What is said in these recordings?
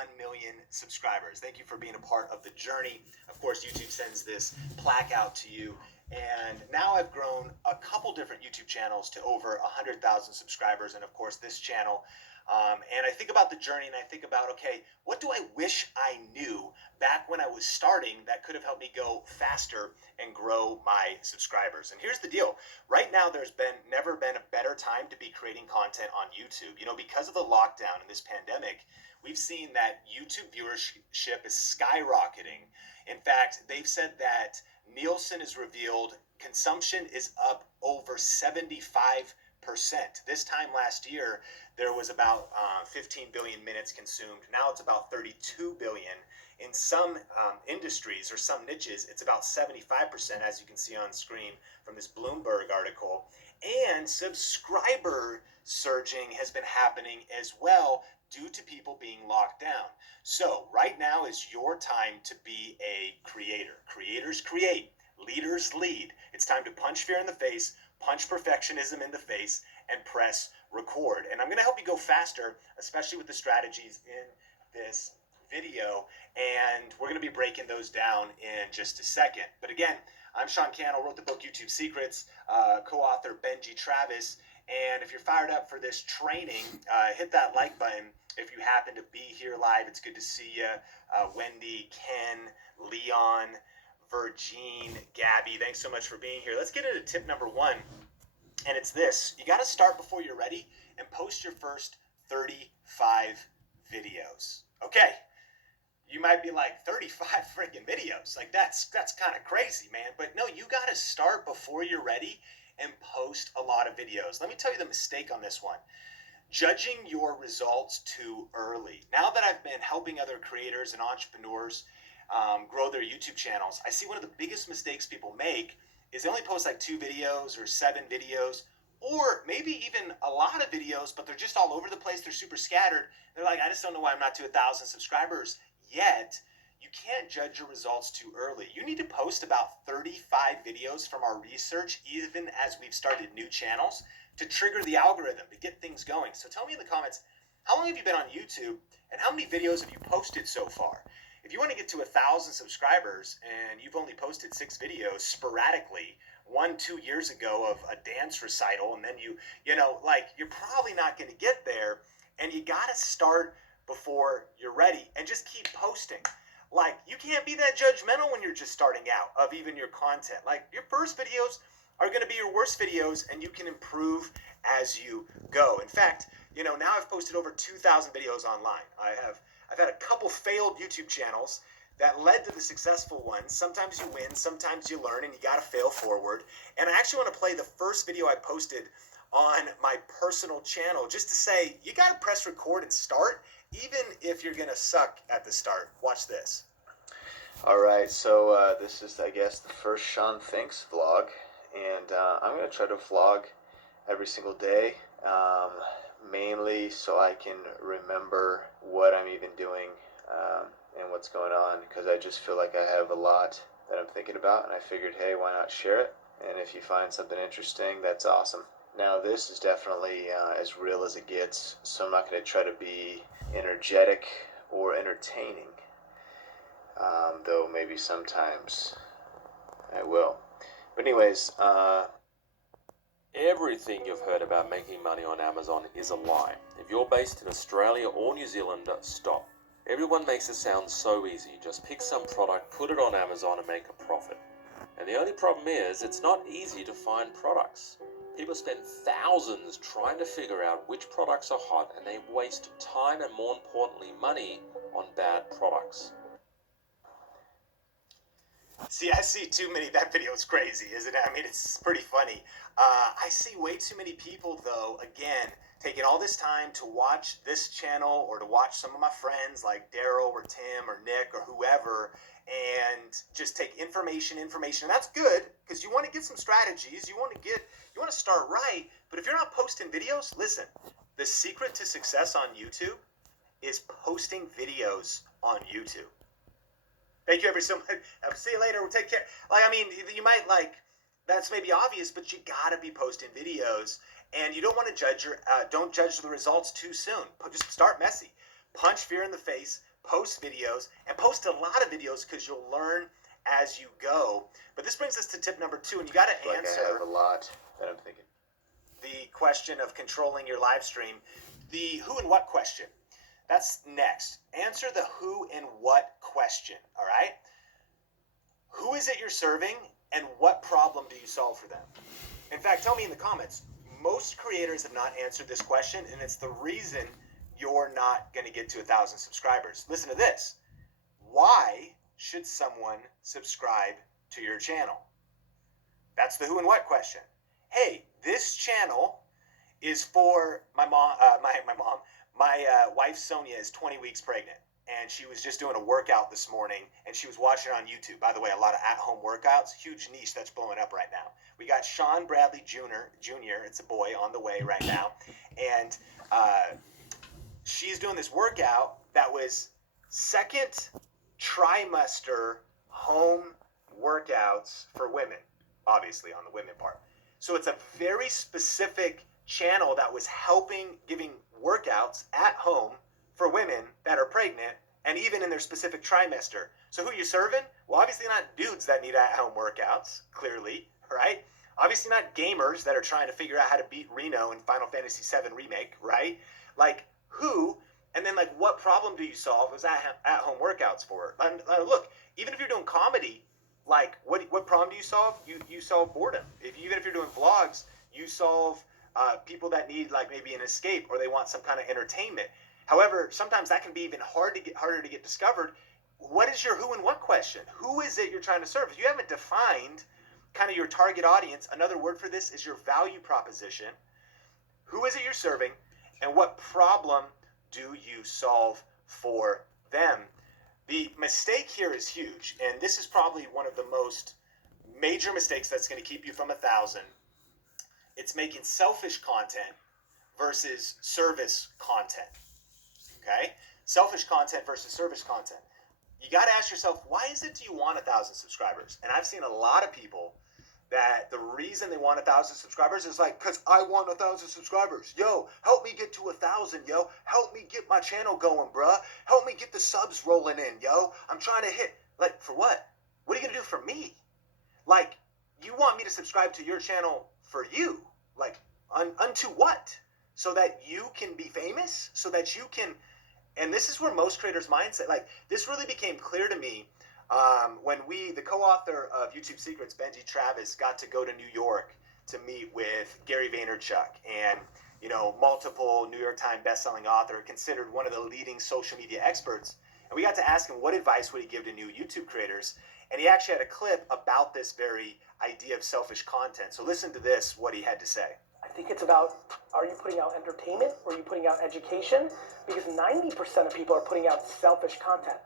1 million subscribers. Thank you for being a part of the journey. Of course, YouTube sends this plaque out to you. And now I've grown a couple different YouTube channels to over 100,000 subscribers. And of course, this channel. And I think about the journey and I think about, okay, what do I wish I knew back when I was starting that could have helped me go faster and grow my subscribers? And here's the deal. Right now, there's never been a better time to be creating content on YouTube. You know, because of the lockdown and this pandemic, we've seen that YouTube viewership is skyrocketing. In fact, they've said that Nielsen has revealed consumption is up over 75%. This time last year, there was about 15 billion minutes consumed. Now it's about 32 billion. In some industries or some niches, it's about 75%, as you can see on screen from this Bloomberg article. And subscriber surging has been happening as well due to people being locked down. So right now is your time to be a creator. Creators create, leaders lead. It's time to punch fear in the face, punch perfectionism in the face, and press record. And I'm going to help you go faster, especially with the strategies in this video. And we're going to be breaking those down in just a second. But again, I'm Sean Cannell, wrote the book YouTube Secrets, co-author Benji Travis. And if you're fired up for this training, hit that like button. If you happen to be here live, it's good to see you. Wendy, Ken, Leon, Virgine, Gabby, thanks so much for being here. Let's get into tip number one. And it's this. You got to start before you're ready and post your first 35 videos. Okay. You might be like, 35 freaking videos. Like that's kind of crazy, man. But no, you got to start before you're ready and post a lot of videos. Let me tell you the mistake on this one. Judging your results too early. Now that I've been helping other creators and entrepreneurs grow their YouTube channels, I see one of the biggest mistakes people make is they only post like 2 videos or 7 videos, or maybe even a lot of videos, but they're just all over the place. They're super scattered. They're like, I just don't know why I'm not to 1,000 subscribers yet. You can't judge your results too early. You need to post about 35 videos from our research, even as we've started new channels, to trigger the algorithm, to get things going. So tell me in the comments, how long have you been on YouTube and how many videos have you posted so far? If you want to get to 1,000 subscribers and you've only posted 6 videos sporadically, 1-2 years ago of a dance recital, and then you're probably not going to get there. And you got to start before you're ready and just keep posting. Like, you can't be that judgmental when you're just starting out of even your content. Like, your first videos are going to be your worst videos, and you can improve as you go. In fact, now I've posted over 2,000 videos online. I've had a couple failed YouTube channels that led to the successful ones. Sometimes you win, sometimes you learn, and you got to fail forward. And I actually want to play the first video I posted on my personal channel just to say, you got to press record and start, even if you're going to suck at the start. Watch this. All right, so this is, I guess, the first Sean Thinks vlog. And I'm going to try to vlog every single day. Mainly so I can remember what I'm even doing and what's going on, because I just feel like I have a lot that I'm thinking about, and I figured, hey, why not share it? And if you find something interesting, that's awesome. Now, this is definitely as real as it gets, so I'm not going to try to be energetic or entertaining, though maybe sometimes I will. But anyways, everything you've heard about making money on Amazon is a lie. If you're based in Australia or New Zealand, stop. Everyone makes it sound so easy. Just pick some product, put it on Amazon and make a profit. And the only problem is, it's not easy to find products. People spend thousands trying to figure out which products are hot, and they waste time and, more importantly, money on bad products. See, I see too many. That video is crazy, isn't it? I mean, it's pretty funny. I see way too many people, though, again, taking all this time to watch this channel or to watch some of my friends like Daryl or Tim or Nick or whoever, and just take information. And that's good because you want to get some strategies. You want to start right. But if you're not posting videos, listen, the secret to success on YouTube is posting videos on YouTube. Thank you ever so much. See you later. We'll take care. You might that's maybe obvious, but you gotta be posting videos, and you don't want to don't judge the results too soon. Just start messy. Punch fear in the face, post videos, and post a lot of videos because you'll learn as you go. But this brings us to tip number 2, and you got to Like answer I have a lot that I'm thinking. the question of controlling your live stream. The who and what question. That's next. Answer the who and what question, all right? Who is it you're serving, and what problem do you solve for them? In fact, tell me in the comments. Most creators have not answered this question, and it's the reason you're not going to get to 1,000 subscribers. Listen to this. Why should someone subscribe to your channel? That's the who and what question. Hey, this channel is for my mom. My wife Sonia is 20 weeks pregnant, and she was just doing a workout this morning, and she was watching it on YouTube. By the way, a lot of at-home workouts, huge niche that's blowing up right now. We got Sean Bradley Jr. It's a boy on the way right now, and she's doing this workout that was second trimester home workouts for women, obviously on the women part. So it's a very specific channel that was giving workouts at home for women that are pregnant and even in their specific trimester. So who you serving? Well, obviously not dudes that need at-home workouts, clearly, right? Obviously not gamers that are trying to figure out how to beat Reno in Final Fantasy VII Remake, right? Like, who, and then like what problem do you solve as at-home workouts for? Look, even if you're doing comedy, like what problem do you solve? You solve boredom. Even if you're doing vlogs, you solve people that need like maybe an escape or they want some kind of entertainment. However, sometimes that can be even harder to get discovered. What is your who and what question? Who is it you're trying to serve? If you haven't defined kind of your target audience, another word for this is your value proposition. Who is it you're serving, and what problem do you solve for them? The mistake here is huge, and this is probably one of the most major mistakes that's going to keep you from 1,000. It's making selfish content versus service content. Okay? Selfish content versus service content. You got to ask yourself, why is it do you want 1,000 subscribers? And I've seen a lot of people that the reason they want 1,000 subscribers is like, because I want 1,000 subscribers. Yo, help me get to 1,000, yo. Help me get my channel going, bruh. Help me get the subs rolling in, yo. I'm trying to hit, like, for what? What are you going to do for me? Like, you want me to subscribe to your channel for you. Like, unto what? So that you can be famous? So that you can, and this is where most creators' mindset, like, this really became clear to me when the co-author of YouTube Secrets, Benji Travis, got to go to New York to meet with Gary Vaynerchuk and, multiple New York Times bestselling author, considered one of the leading social media experts. And we got to ask him what advice would he give to new YouTube creators. And he actually had a clip about this very idea of selfish content. So listen to this, what he had to say. I think it's about, are you putting out entertainment or are you putting out education? Because 90% of people are putting out selfish content.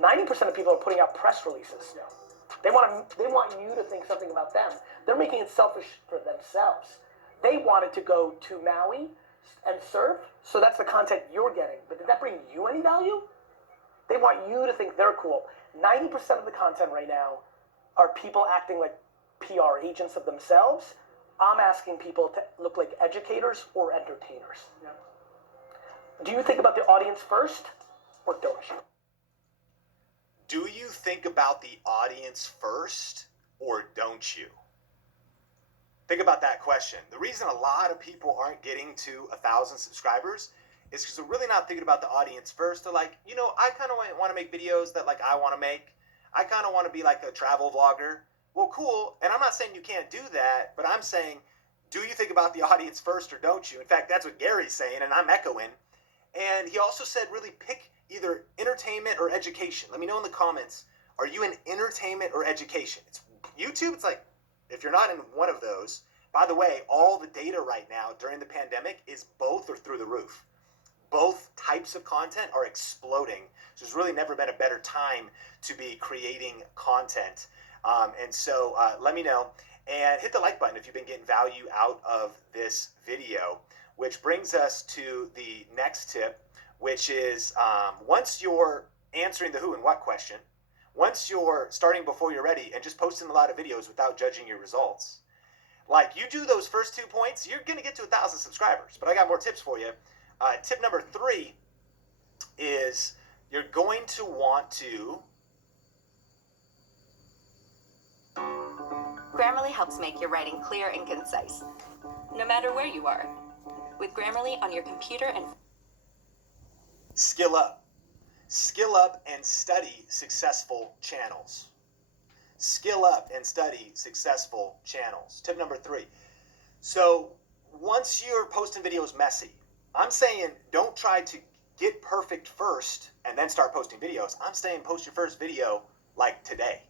90% of people are putting out press releases. They want you to think something about them. They're making it selfish for themselves. They wanted to go to Maui and surf, so that's the content you're getting. But did that bring you any value? They want you to think they're cool. 90% of the content right now are people acting like PR agents of themselves. I'm asking people to look like educators or entertainers. Do you think about the audience first, or don't you? Do you think about the audience first, or don't you? Think about that question. The reason a lot of people aren't getting to 1,000 subscribers is because they're really not thinking about the audience first. They're like, I kind of want to make videos that like I want to make. I kind of want to be like a travel vlogger. Well, cool. And I'm not saying you can't do that, but I'm saying, do you think about the audience first or don't you? In fact, that's what Gary's saying, and I'm echoing. And he also said really pick either entertainment or education. Let me know in the comments, are you in entertainment or education? It's YouTube, it's like, if you're not in one of those, by the way, all the data right now during the pandemic is both are through the roof. Both types of content are exploding. So there's really never been a better time to be creating content. And so let me know. And hit the like button if you've been getting value out of this video. Which brings us to the next tip, which is once you're answering the who and what question, once you're starting before you're ready and just posting a lot of videos without judging your results, like you do those first 2 points, you're going to get to 1,000 subscribers. But I got more tips for you. Tip number 3 is you're going to want to... Grammarly helps make your writing clear and concise, no matter where you are. With Grammarly on your computer and... Skill up. Skill up and study successful channels. Skill up and study successful channels. Tip number 3. So once you're posting videos messy, I'm saying don't try to get perfect first and then start posting videos. I'm saying post your first video like today,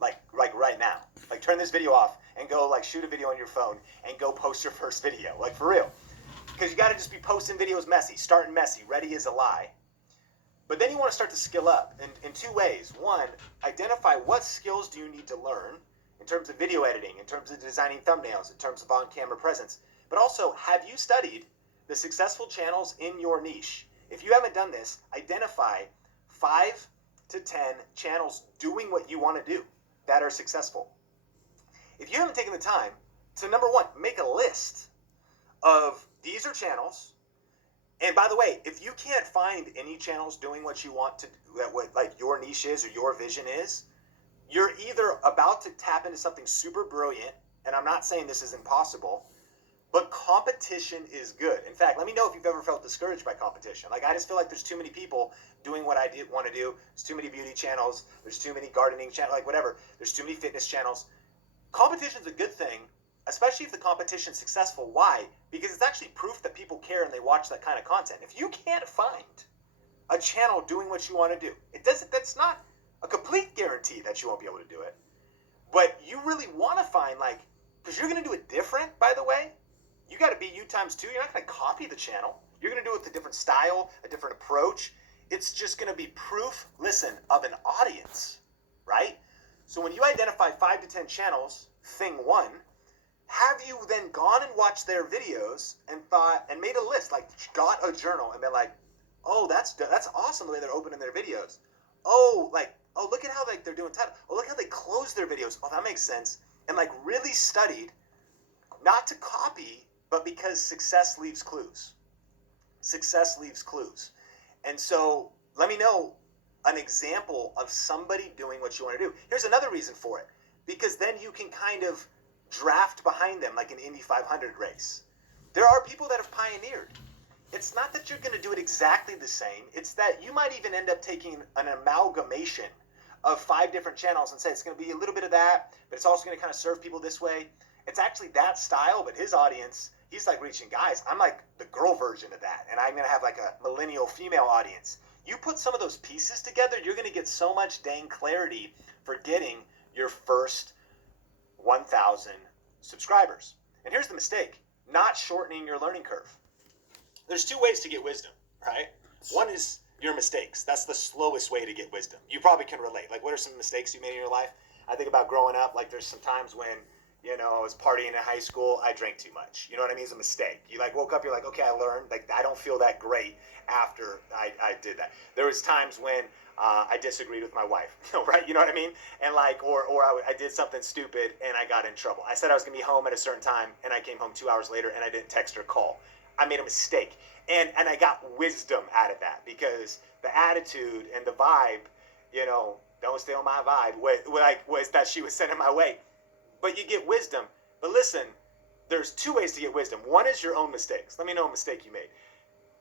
like right now. Like turn this video off and go like shoot a video on your phone and go post your first video, like for real. Because you got to just be posting videos messy, starting messy, ready as a lie. But then you want to start to skill up in 2 ways. 1, identify what skills do you need to learn in terms of video editing, in terms of designing thumbnails, in terms of on-camera presence. But also, have you studied the successful channels in your niche? If you haven't done this, identify 5 to 10 channels doing what you want to do that are successful. If you haven't taken the time to, number 1, make a list of these are channels. And by the way, if you can't find any channels doing what you want to do, that what like your niche is or your vision is, you're either about to tap into something super brilliant, and I'm not saying this is impossible, but competition is good. In fact, let me know if you've ever felt discouraged by competition. Like I just feel like there's too many people doing what I want to do. There's too many beauty channels. There's too many gardening channels, like whatever. There's too many fitness channels. Competition's a good thing, especially if the competition's successful. Why? Because it's actually proof that people care and they watch that kind of content. If you can't find a channel doing what you want to do, that's not a complete guarantee that you won't be able to do it. But you really want to find, like, because you're going to do it different, by the way. You got to be you times 2. You're not going to copy the channel. You're going to do it with a different style, a different approach. It's just going to be proof, listen, of an audience, right? So when you identify 5 to 10 channels, thing 1, have you then gone and watched their videos and thought and made a list, like got a journal and been like, oh, that's awesome the way they're opening their videos. Oh, look at how they're doing title. Oh, look how they close their videos. Oh, that makes sense. And like really studied, not to copy, but because success leaves clues. Success leaves clues. And so let me know an example of somebody doing what you want to do. Here's another reason for it. Because then you can kind of draft behind them like an Indy 500 race. There are people that have pioneered. It's not that you're going to do it exactly the same. It's that you might even end up taking an amalgamation of 5 different channels and say it's going to be a little bit of that, but it's also going to kind of serve people this way. It's actually that style, but his audience, he's like reaching guys. I'm like the girl version of that, and I'm going to have like a millennial female audience. You put some of those pieces together, you're going to get so much dang clarity for getting your first 1,000 subscribers. And here's the mistake, not shortening your learning curve. There's 2 ways to get wisdom, right? One is your mistakes. That's the slowest way to get wisdom. You probably can relate. Like, what are some mistakes you made in your life? I think about growing up, like there's some times when, I was partying in high school, I drank too much. You know what I mean? It's a mistake. You like woke up, you're like, okay, I learned. Like, I don't feel that great after I did that. There was times when I disagreed with my wife, right? You know what I mean? And like, or I did something stupid and I got in trouble. I said I was gonna be home at a certain time and I came home 2 hours later and I didn't text or call. I made a mistake. And I got wisdom out of that because the attitude and the vibe, don't steal my vibe, was that she was sending my way. But you get wisdom. But listen, there's 2 ways to get wisdom. One is your own mistakes. Let me know a mistake you made.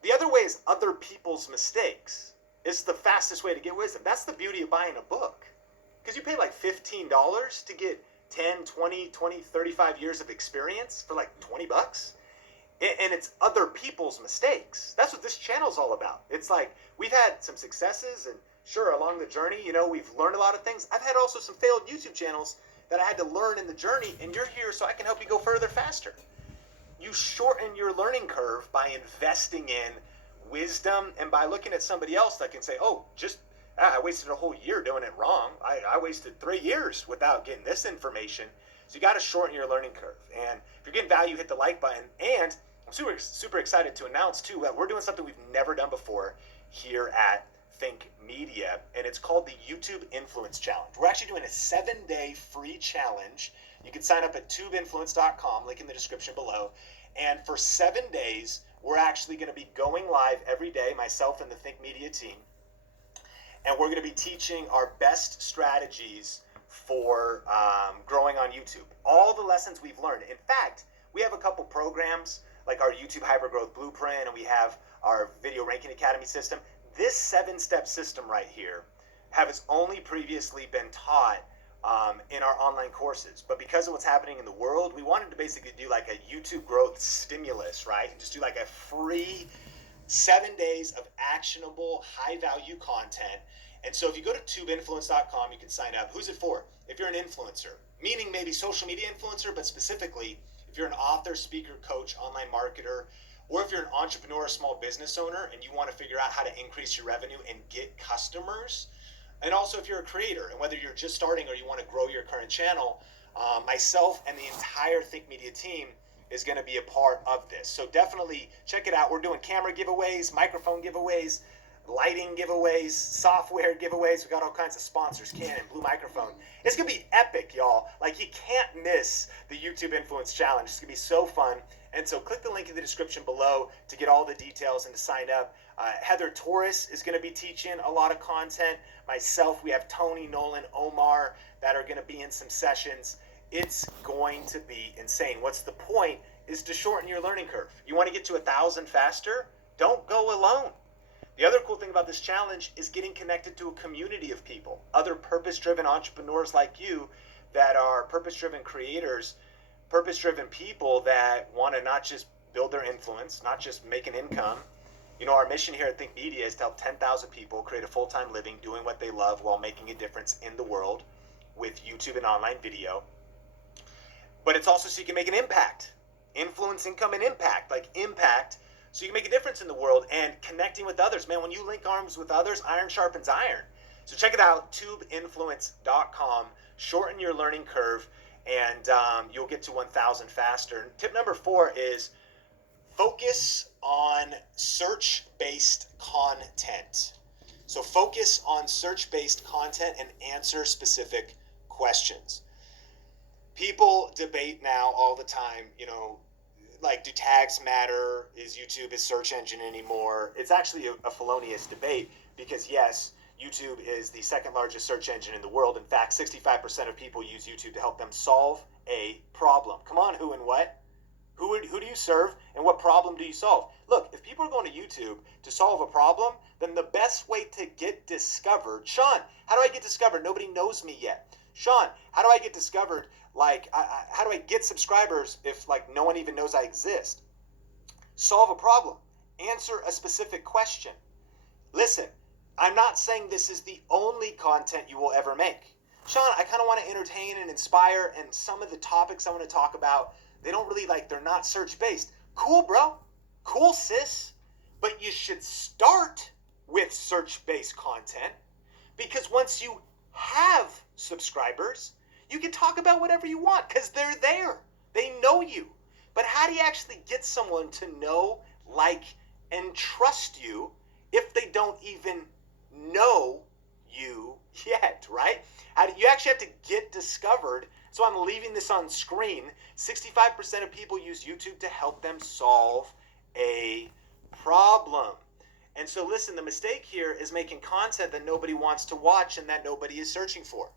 The other way is other people's mistakes. It's the fastest way to get wisdom. That's the beauty of buying a book. Because you pay like $15 to get 10, 20, 35 years of experience for like $20. And it's other people's mistakes. That's what this channel's all about. It's like we've had some successes, and sure, along the journey, we've learned a lot of things. I've had also some failed YouTube channels that I had to learn in the journey, and you're here so I can help you go further faster. You shorten your learning curve by investing in wisdom and by looking at somebody else that can say, oh, I wasted a whole year doing it wrong. I wasted 3 years without getting this information. So you got to shorten your learning curve. And if you're getting value, hit the like button. And I'm super excited to announce, too, that we're doing something we've never done before here at Think Media, and it's called the YouTube Influence Challenge. We're actually doing a 7-day free challenge. You can sign up at tubeinfluence.com, link in the description below. And for 7 days, we're actually going to be going live every day, myself and the Think Media team. and we're going to be teaching our best strategies for growing on YouTube. All the lessons we've learned. In fact, we have a couple programs like our YouTube Hypergrowth Blueprint, and we have our Video Ranking Academy system. This 7-step system right here has only previously been taught in our online courses. But because of what's happening in the world, we wanted to basically do like a YouTube growth stimulus, right? Just do like a free 7 days of actionable, high-value content. And so if you go to tubeinfluence.com, you can sign up. Who's it for? If you're an influencer, meaning maybe social media influencer, but specifically if you're an author, speaker, coach, online marketer, or if you're an entrepreneur, a small business owner, and you want to figure out how to increase your revenue and get customers. And also if you're a creator, and whether you're just starting or you want to grow your current channel, myself and the entire Think Media team is going to be a part of this. So definitely check it out. We're doing camera giveaways, microphone giveaways, lighting giveaways, software giveaways. We got all kinds of sponsors, Canon, Blue Microphone. It's going to be epic, y'all. Like, you can't miss the YouTube Influence Challenge. It's going to be so fun. And so click the link in the description below to get all the details and to sign up. Heather Torres is going to be teaching a lot of content. Myself, we have Tony, Nolan, Omar that are going to be in some sessions. It's going to be insane. What's the point is to shorten your learning curve. You want to get to 1,000 faster? Don't go alone. The other cool thing about this challenge is getting connected to a community of people, other purpose-driven entrepreneurs like you that are purpose-driven creators, purpose-driven people that want to not just build their influence, not just make an income. You know, our mission here at Think Media is to help 10,000 people create a full-time living doing what they love while making a difference in the world with YouTube and online video. But it's also so you can make an impact. Influence, income, and impact. Like impact, so you can make a difference in the world and connecting with others. Man, when you link arms with others, iron sharpens iron. So check it out, tubeinfluence.com. Shorten your learning curve, and you'll get to 1,000 faster. Tip number 4 is focus on search-based content. So focus on search-based content and answer specific questions. People debate now all the time, you know, like, do tags matter? Is YouTube a search engine anymore? It's actually a felonious debate because, yes, YouTube is the second largest search engine in the world. In fact, 65% of people use YouTube to help them solve a problem. Come on, who and what? Who do you serve and what problem do you solve? Look, if people are going to YouTube to solve a problem, then the best way to get discovered, Sean, how do I get discovered? Nobody knows me yet. Sean, how do I get discovered? Like, how do I get subscribers if, like, no one even knows I exist? Solve a problem. Answer a specific question. Listen, I'm not saying this is the only content you will ever make. Sean, I kind of want to entertain and inspire, and some of the topics I want to talk about, they don't really, like, they're not search-based. Cool, bro. Cool, sis. But you should start with search-based content, because once you have subscribers, you can talk about whatever you want because they're there. They know you. But how do you actually get someone to know, like, and trust you if they don't even know you yet, right? How do you actually have to get discovered? So I'm leaving this on screen. 65% of people use YouTube to help them solve a problem. And so listen, the mistake here is making content that nobody wants to watch and that nobody is searching for.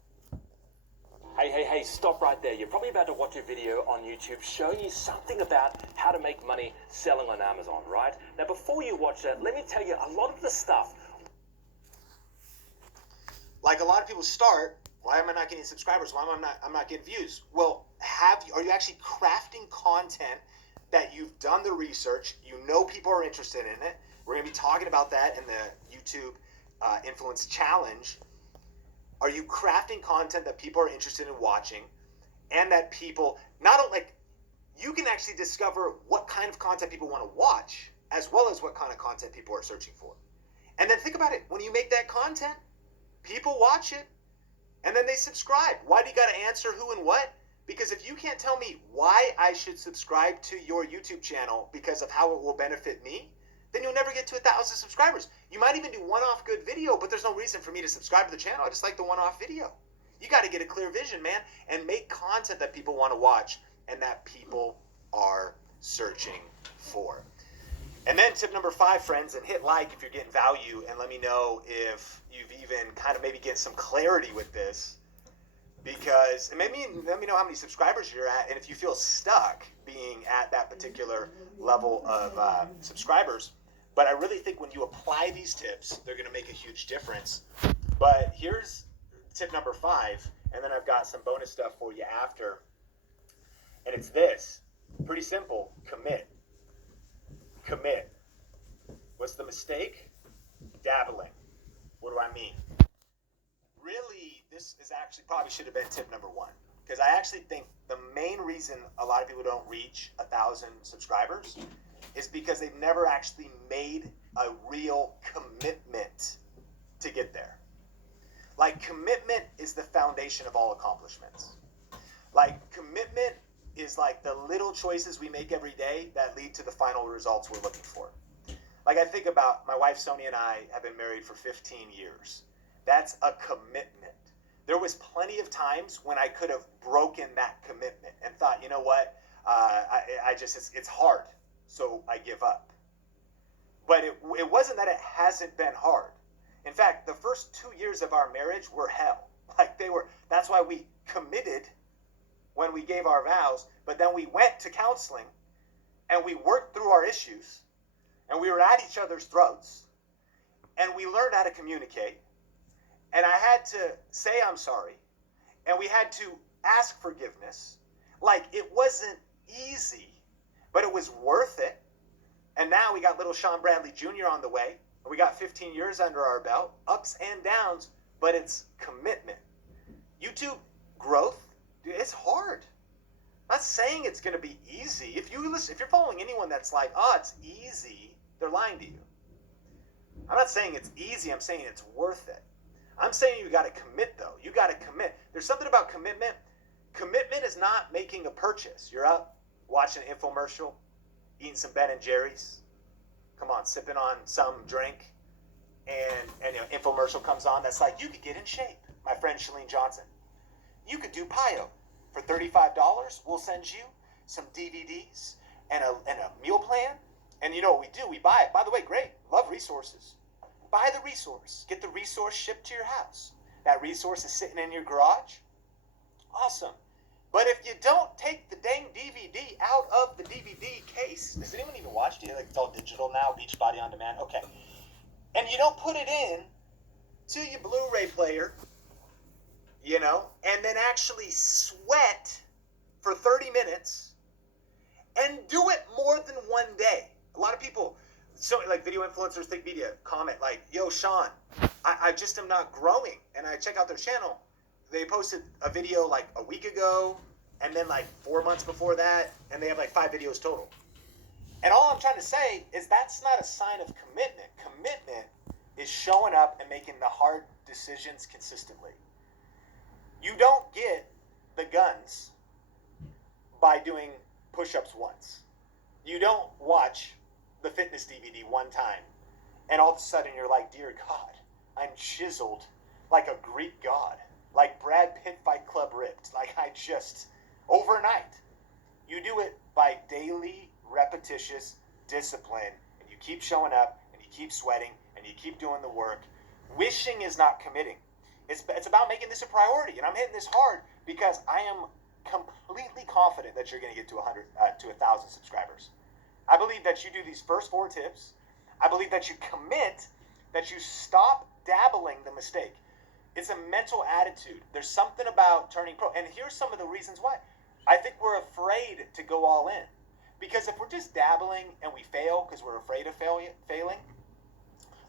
Hey, stop right there. You're probably about to watch a video on YouTube showing you something about how to make money selling on Amazon, right? Now, before you watch that, let me tell you a lot of the stuff. Like, a lot of people start, why am I not getting subscribers? Why am I not getting views? Well, are you actually crafting content that you've done the research, you know people are interested in it? We're going to be talking about that in the YouTube Influence Challenge. Are you crafting content that people are interested in watching, and that people not only, like, you can actually discover what kind of content people want to watch, as well as what kind of content people are searching for. And then think about it. When you make that content, people watch it, and then they subscribe. Why do you got to answer who and what? Because if you can't tell me why I should subscribe to your YouTube channel because of how it will benefit me, then you'll never get to 1,000 subscribers. You might even do one-off good video, but there's no reason for me to subscribe to the channel. I just like the one-off video. You got to get a clear vision, man, and make content that people want to watch and that people are searching for. And then tip number 5, friends, and hit like if you're getting value, and let me know if you've even kind of maybe getting some clarity with this, because and maybe let me know how many subscribers you're at, and if you feel stuck being at that particular level of subscribers. But I really think when you apply these tips, they're going to make a huge difference. But here's tip number 5, and then I've got some bonus stuff for you after. And it's this. Pretty simple. Commit. Commit. What's the mistake? Dabbling. What do I mean? Really, this is actually probably should have been tip number 1. Because I actually think the main reason a lot of people don't reach 1,000 subscribers is because they've never actually made a real commitment to get there. Like, commitment is the foundation of all accomplishments. Like, commitment is like the little choices we make every day that lead to the final results we're looking for. Like, I think about my wife Sonia and I have been married for 15 years. That's a commitment. There was plenty of times when I could have broken that commitment and thought, you know what, it's hard, so I give up. But it wasn't that it hasn't been hard. In fact, the first 2 years of our marriage were hell. Like, they were. That's why we committed when we gave our vows, but then we went to counseling and we worked through our issues and we were at each other's throats and we learned how to communicate, and I had to say I'm sorry, and we had to ask forgiveness. Like, it wasn't easy, but it was worth it. And now we got little Sean Bradley Jr. on the way. We got 15 years under our belt, ups and downs, but it's commitment. YouTube growth, dude, it's hard. I'm not saying it's going to be easy. If you're following anyone that's like, oh, it's easy, they're lying to you. I'm not saying it's easy. I'm saying it's worth it. I'm saying you got to commit, though. You got to commit. There's something about commitment. Commitment is not making a purchase. You're up, watching an infomercial, eating some Ben and Jerry's. Come on, sipping on some drink, and infomercial comes on that's like, you could get in shape. My friend Shalene Johnson. You could do PIO. For $35, we'll send you some DVDs and a meal plan. And you know what we do? We buy it. By the way, great. Love resources. Buy the resource. Get the resource shipped to your house. That resource is sitting in your garage. Awesome. But if you don't take the dang DVD out of the DVD case, does anyone even watch DVD? Like, it's all digital now, Beachbody on demand. Okay. And you don't put it in to your Blu-ray player, and then actually sweat for 30 minutes and do it more than one day. A lot of people, like video influencers, think media, comment like, yo, Sean, I just am not growing. And I check out their channel. They posted a video like a week ago, and then like 4 months before that, and they have like 5 videos total. And all I'm trying to say is that's not a sign of commitment. Commitment is showing up and making the hard decisions consistently. You don't get the guns by doing push-ups once. You don't watch the fitness DVD one time, and all of a sudden you're like, dear God, I'm chiseled like a Greek god. Like Brad Pitt Fight Club ripped. Like overnight. You do it by daily, repetitious discipline, and you keep showing up, and you keep sweating, and you keep doing the work. Wishing is not committing. It's about making this a priority, and I'm hitting this hard because I am completely confident that you're going to get to 1,000 subscribers. I believe that you do these first 4 tips. I believe that you commit, that you stop dabbling the mistake. It's a mental attitude. There's something about turning pro. And here's some of the reasons why. I think we're afraid to go all in. Because if we're just dabbling and we fail because we're afraid of failing,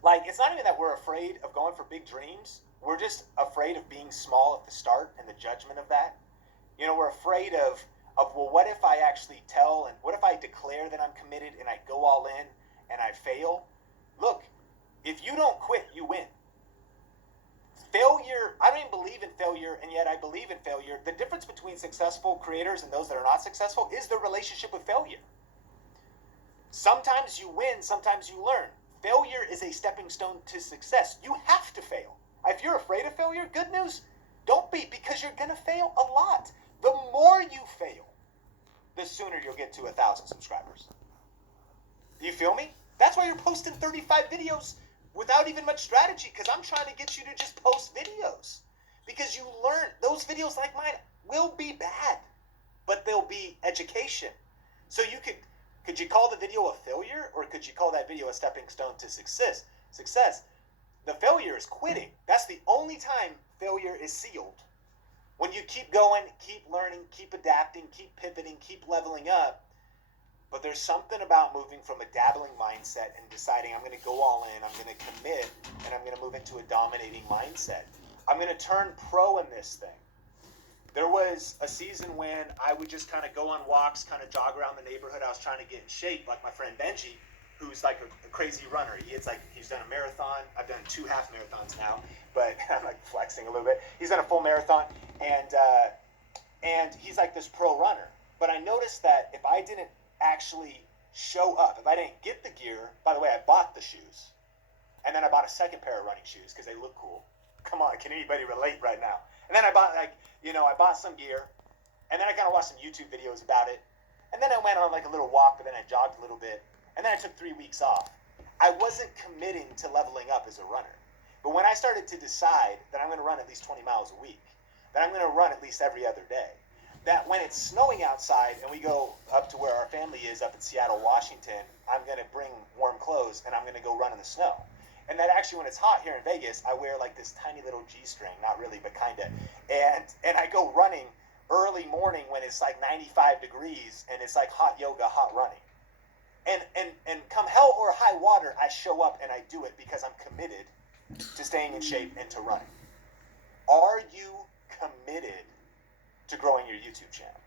like, it's not even that we're afraid of going for big dreams. We're just afraid of being small at the start and the judgment of that. We're afraid of well, what if I actually what if I declare that I'm committed and I go all in and I fail? Look, if you don't quit, you win. Failure, I don't even believe in failure, and yet I believe in failure. The difference between successful creators and those that are not successful is their relationship with failure. Sometimes you win, sometimes you learn. Failure is a stepping stone to success. You have to fail. If you're afraid of failure, good news, don't be, because you're going to fail a lot. The more you fail, the sooner you'll get to 1,000 subscribers. Do you feel me? That's why you're posting 35 videos without even much strategy, because I'm trying to get you to just post videos. Because you learn, those videos like mine will be bad, but they'll be education. So you could you call the video a failure, or could you call that video a stepping stone to success? The failure is quitting. That's the only time failure is sealed. When you keep going, keep learning, keep adapting, keep pivoting, keep leveling up. But there's something about moving from a dabbling mindset and deciding I'm going to go all in, I'm going to commit, and I'm going to move into a dominating mindset. I'm going to turn pro in this thing. There was a season when I would just kind of go on walks, kind of jog around the neighborhood. I was trying to get in shape, like my friend Benji, who's like a crazy runner. He's done a marathon. I've done 2 half marathons now, but I'm like flexing a little bit. He's done a full marathon, and he's like this pro runner. But I noticed that if I didn't actually show up, if I didn't get the gear, by the way, I bought the shoes, and then I bought a second pair of running shoes because they look cool. Come on, can anybody relate right now? And then I bought I bought some gear, and then I kind of watched some YouTube videos about it, and then I went on like a little walk, but then I jogged a little bit, and then I took 3 weeks off. I wasn't committing to leveling up as a runner. But when I started to decide that I'm going to run at least 20 miles a week, that I'm going to run at least every other day, that when it's snowing outside and we go up to where our family is up in Seattle, Washington, I'm going to bring warm clothes and I'm going to go run in the snow. And that actually when it's hot here in Vegas, I wear like this tiny little G-string, not really, but kind of. And I go running early morning when it's like 95 degrees and it's like hot yoga, hot running. And come hell or high water, I show up and I do it because I'm committed to staying in shape and to running. Are you committed to growing your YouTube channel?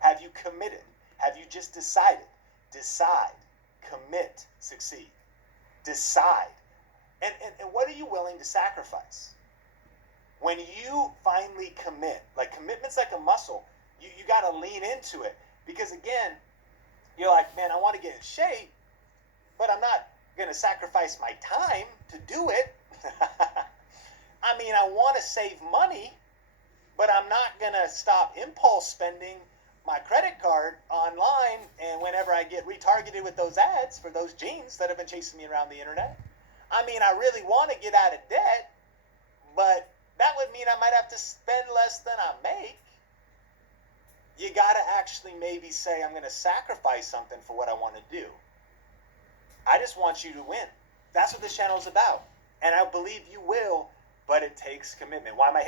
Have you committed? Have you just decided? Decide, commit, succeed. Decide. And what are you willing to sacrifice? When you finally commit, like commitment's like a muscle, you got to lean into it. Because again, you're like, man, I want to get in shape, but I'm not going to sacrifice my time to do it. I mean, I want to save money, but I'm not going to stop impulse spending my credit card online and whenever I get retargeted with those ads for those jeans that have been chasing me around the internet. I mean, I really want to get out of debt, but that would mean I might have to spend less than I make. You got to actually maybe say, I'm going to sacrifice something for what I want to do. I just want you to win. That's what this channel is about. And I believe you will, but it takes commitment. Why am I